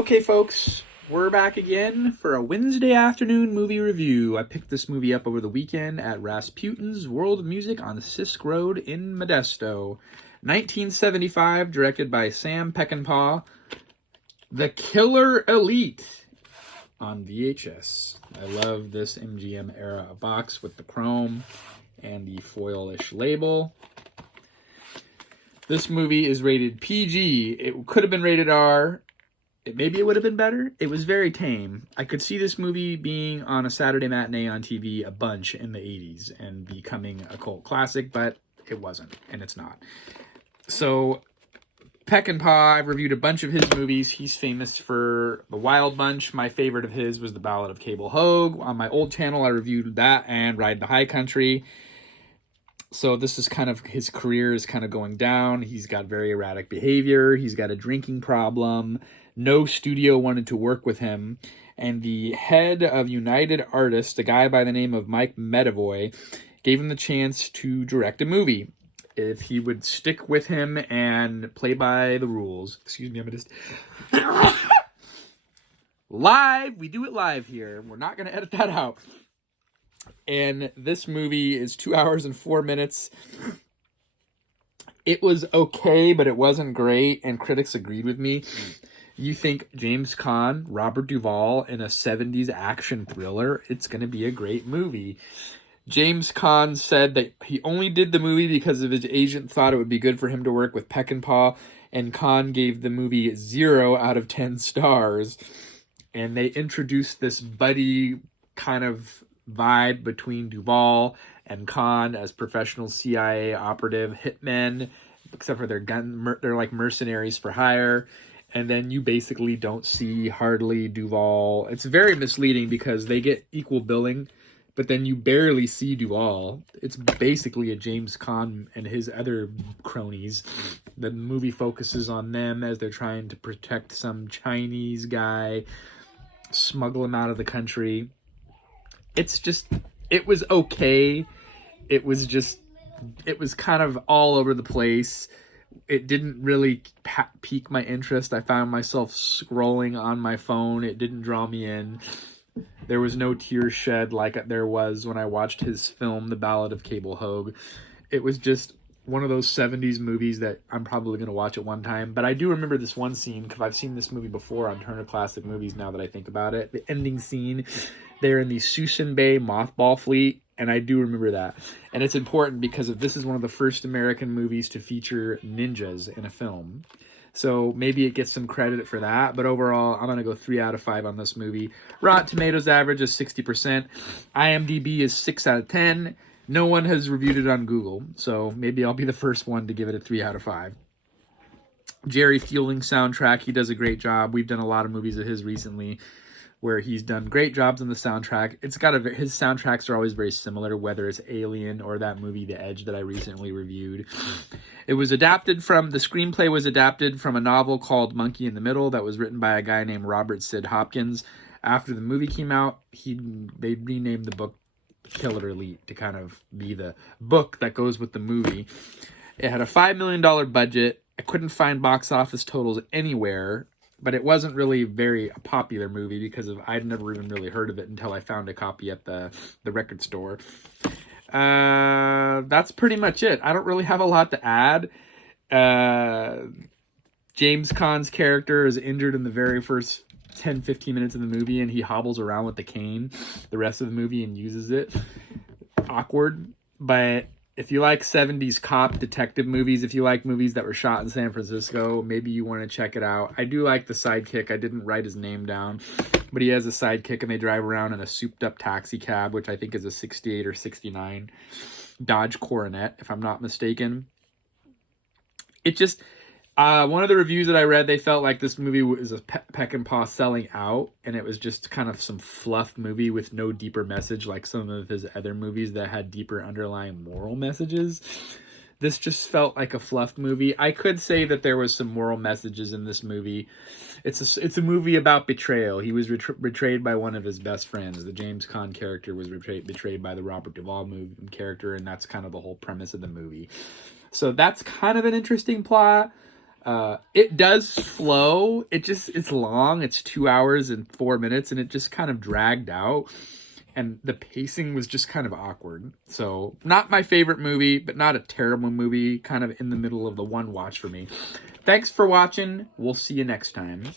Okay, folks, we're back again for a Wednesday afternoon movie review. I picked this movie up over the weekend at Rasputin's World of Music on the Sisk Road in Modesto. 1975, directed by Sam Peckinpah. The Killer Elite on VHS. I love this MGM era box with the chrome and the foil-ish label. This movie is rated PG. It could have been rated R. Maybe it would have been better. It was very tame. I could see this movie being on a Saturday matinee on TV a bunch in the 80s and becoming a cult classic, but it wasn't, and it's not. So, Peckinpah, I've reviewed a bunch of his movies. He's famous for The Wild Bunch. My favorite of his was The Ballad of Cable Hogue. On my old channel, I reviewed that and Ride the High Country. So this is kind of, his career is kind of going down. He's got very erratic behavior. He's got a drinking problem. No studio wanted to work with him. And the head of United Artists, a guy by the name of Mike Medavoy, gave him the chance to direct a movie if he would stick with him and play by the rules. Excuse me, I'm just... live! We do it live here. We're not going to edit that out. And this movie is 2 hours and 4 minutes. It was okay, but it wasn't great, and critics agreed with me. You think James Caan, Robert Duvall in a 70s action thriller, it's going to be a great movie. James Caan said that he only did the movie because of his agent thought it would be good for him to work with Peckinpah, and Caan gave the movie 0 out of 10 stars. And they introduced this buddy kind of vibe between Duvall and Caan as professional CIA operative hitmen, except for they're like mercenaries for hire. And then you basically don't see hardly Duvall. It's very misleading because they get equal billing, but then you barely see Duvall. It's basically a James Caan and his other cronies. The movie focuses on them as they're trying to protect some Chinese guy, smuggle him out of the country. It was okay. It was kind of all over the place. It didn't really pique my interest. I found myself scrolling on my phone. It didn't draw me in. There was no tears shed like there was when I watched his film, The Ballad of Cable Hogue. It was just one of those 70s movies that I'm probably going to watch at one time. But I do remember this one scene because I've seen this movie before on Turner Classic Movies now that I think about it. The ending scene, they're in the Suisun Bay mothball fleet. And I do remember that. And it's important because this is one of the first American movies to feature ninjas in a film. So maybe it gets some credit for that. But overall, I'm going to go 3 out of 5 on this movie. Rotten Tomatoes average is 60%. IMDb is 6 out of 10. No one has reviewed it on Google. So maybe I'll be the first one to give it a 3 out of 5. Jerry Fielding soundtrack. He does a great job. We've done a lot of movies of his recently where he's done great jobs on the soundtrack. His soundtracks are always very similar, whether it's Alien or that movie The Edge that I recently reviewed. The screenplay was adapted from a novel called Monkey in the Middle that was written by a guy named Robert Sid Hopkins. After the movie came out, they renamed the book Killer Elite to kind of be the book that goes with the movie. It had a $5 million budget. I couldn't find box office totals anywhere, but it wasn't really a popular movie because I'd never even really heard of it until I found a copy at the record store. That's pretty much it. I don't really have a lot to add. James Caan's character is injured in the very first 10-15 minutes of the movie, and he hobbles around with the cane the rest of the movie and uses it. Awkward, but if you like 70s cop detective movies, if you like movies that were shot in San Francisco, maybe you want to check it out. I do like the sidekick. I didn't write his name down, but he has a sidekick, and they drive around in a souped-up taxi cab, which I think is a 68 or 69 Dodge Coronet, if I'm not mistaken. It just... one of the reviews that I read, they felt like this movie was a Peckinpah selling out, and it was just kind of some fluff movie with no deeper message like some of his other movies that had deeper underlying moral messages. This just felt like a fluff movie. I could say that there was some moral messages in this movie. It's a movie about betrayal. He was betrayed by one of his best friends. The James Caan character was betrayed by the Robert Duvall character, and that's kind of the whole premise of the movie. So that's kind of an interesting plot. It does flow. It's long. It's 2 hours and 4 minutes, and it just kind of dragged out. And the pacing was just kind of awkward. So not my favorite movie, but not a terrible movie. Kind of in the middle of the one watch for me. Thanks for watching. We'll see you next time.